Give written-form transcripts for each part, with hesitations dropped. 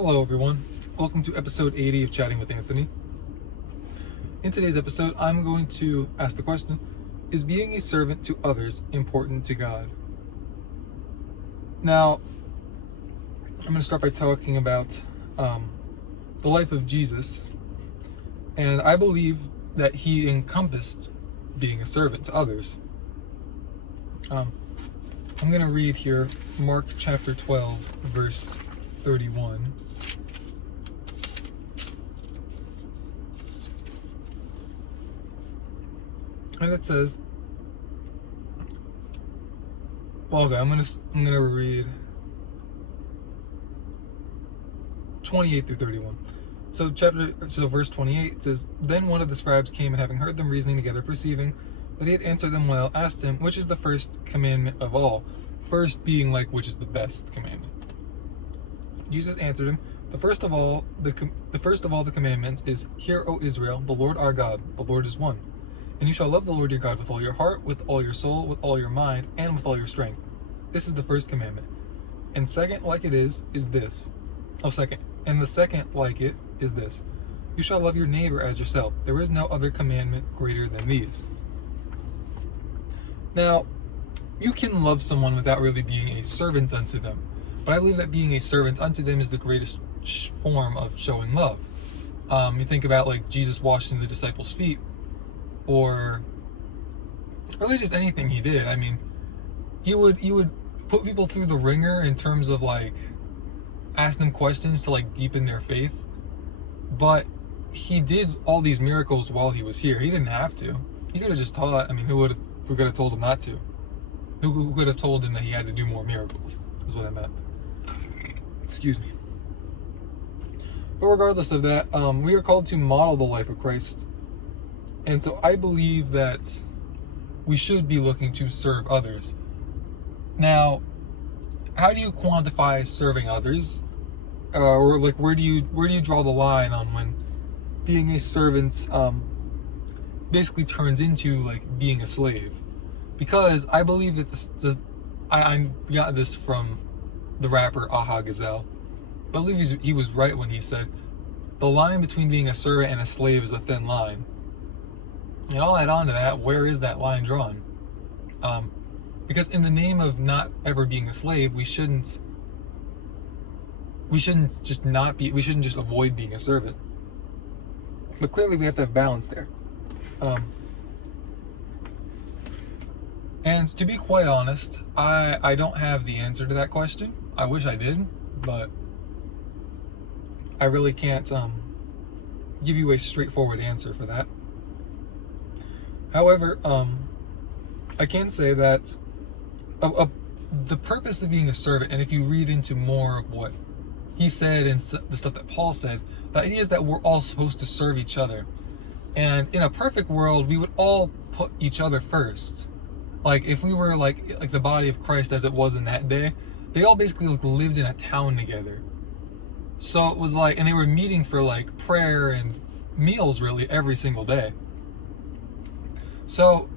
Hello everyone, welcome to episode 80 of Chatting with Anthony. In today's episode, I'm going to ask the question, is being a servant to others important to God? Now, I'm going to start by talking about the life of Jesus, and I believe that he encompassed being a servant to others. I'm going to read here Mark chapter 12, verse 31. And it says, well, okay, I'm gonna read 28 through 31. So verse 28 it says, Then one of the scribes came, and having heard them reasoning together, perceiving that he had answered them well, asked him, which is the first commandment of all? First being like, which is the best commandment? Jesus answered him, the first of all the commandments is, Hear, O Israel, the Lord our God, the Lord is one. And you shall love the Lord your God with all your heart, with all your soul, with all your mind, and with all your strength. This is the first commandment. And second like it is this. And the second like it is this. You shall love your neighbor as yourself. There is no other commandment greater than these. Now, you can love someone without really being a servant unto them. But I believe that being a servant unto them is the greatest form of showing love. You think about like Jesus washing the disciples' feet, or really just anything he did. I mean, he would put people through the ringer in terms of like asking them questions to like deepen their faith. But he did all these miracles while he was here. He didn't have to. He could have just taught. I mean, who could have told him not to? Who could have told him that he had to do more miracles? Is what I meant. Excuse me. But regardless of that, we are called to model the life of Christ. And so I believe that we should be looking to serve others. Now, how do you quantify serving others? Or like where do you draw the line on when being a servant basically turns into like being a slave? Because I believe that I got this from the rapper Aha Gazelle. I believe he was right when he said, the line between being a servant and a slave is a thin line. And I'll add on to that, where is that line drawn? Because in the name of not ever being a slave, we shouldn't just avoid being a servant. But clearly we have to have balance there. And to be quite honest, I don't have the answer to that question. I wish I did, but I really can't give you a straightforward answer for that. However, I can say that the purpose of being a servant, and if you read into more of what he said and the stuff that Paul said, the idea is that we're all supposed to serve each other. And in a perfect world, we would all put each other first. Like if we were like the body of Christ as it was in that day, they all basically lived in a town together. So it was like, and they were meeting for like prayer and meals really every single day. So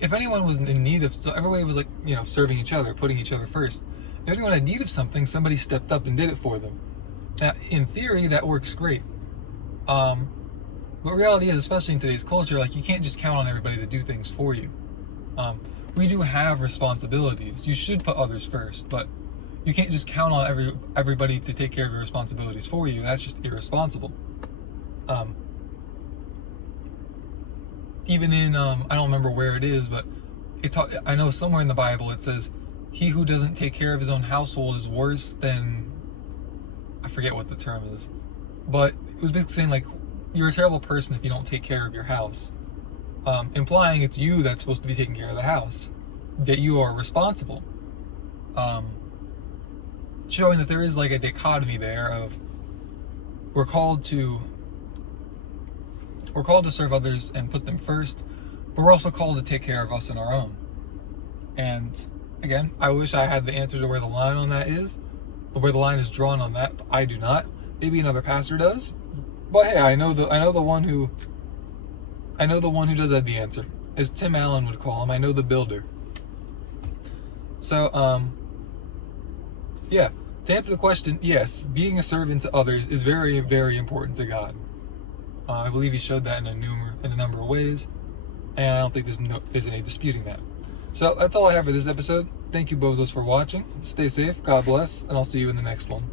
if anyone was in need of, so everybody was like, serving each other, putting each other first. If anyone had need of something, somebody stepped up and did it for them. Now, in theory, that works great. But reality is, especially in today's culture, like you can't just count on everybody to do things for you. We do have responsibilities. You should put others first, but you can't just count on everybody to take care of your responsibilities for you. That's just irresponsible. Even in, I don't remember where it is, but I know somewhere in the Bible it says, he who doesn't take care of his own household is worse than, I forget what the term is, but it was basically saying like, you're a terrible person if you don't take care of your house. Implying it's you that's supposed to be taking care of the house, that you are responsible. Showing that there is like a dichotomy there of, we're called to serve others and put them first, but we're also called to take care of us and our own. And again, I wish I had the answer to where the line on that is, or where the line is drawn on that. I do not. Maybe another pastor does. But hey, I know the one who does have the answer. As Tim Allen would call him, I know the builder. So, yeah. To answer the question, yes, being a servant to others is very, very important to God. I believe he showed that in a number of ways, and I don't think there's any disputing that. So that's all I have for this episode. Thank you, bozos, for watching. Stay safe, God bless, and I'll see you in the next one.